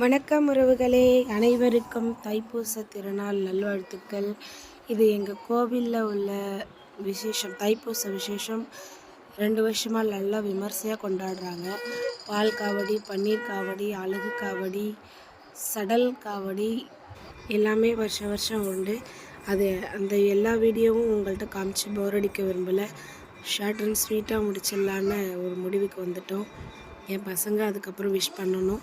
வணக்கம் உறவுகளே. அனைவருக்கும் தைப்பூச திருநாள் நல்வாழ்த்துக்கள். இது எங்கள் கோவிலில் உள்ள விசேஷம் தைப்பூச விசேஷம். ரெண்டு வருஷமாக நல்லா விமர்சையாக கொண்டாடுறாங்க. பால் காவடி பன்னீர் காவடி அழகு காவடி சடல் காவடி எல்லாமே வருஷம் வருஷம் உண்டு. அது அந்த எல்லா வீடியோவும் உங்கள்கிட்ட காமிச்சு போர் அடிக்க விரும்பலை. ஷார்ட் அண்ட் ஸ்வீட்டாக முடிச்சிடலான்னு ஒரு முடிவுக்கு வந்துட்டோம். என் பசங்க அதுக்கப்புறம் விஷ் பண்ணணும்.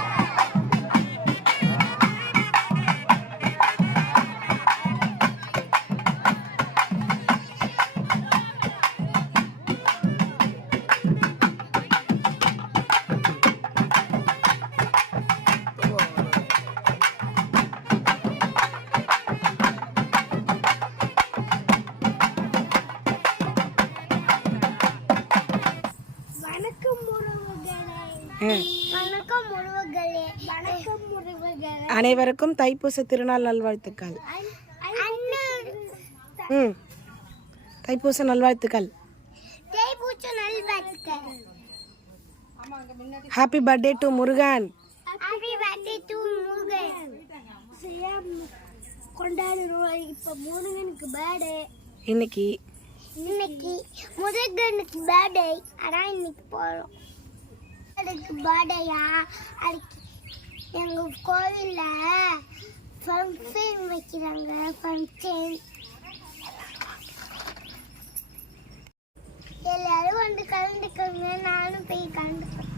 அனைவருக்கும் தைப்பூச திருநாள் நல்வாழ்த்துக்கள். ம். தைப்பூச நல்வாழ்த்துக்கள். Happy birthday to Murugan happy birthday to Murugan. கொண்டாடுறோம் இப்போ முருகனுக்கு பர்த்டே இன்னைக்கு இன்னைக்கு முருகனுக்கு பர்த்டே அதான் இன்னைக்கு போகிறோம் பர்த்டேயா? அதுக்கு எங்கள் கோவிலில் ஃபங்க்ஷன் வைக்கிறாங்க ஃபங்க்ஷன் எல்லாரும் வந்து கலந்துக்கோங்க நானும் போய் கலந்துக்கிறேன்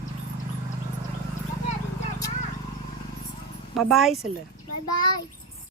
பபாய் சொல்லு. பாய்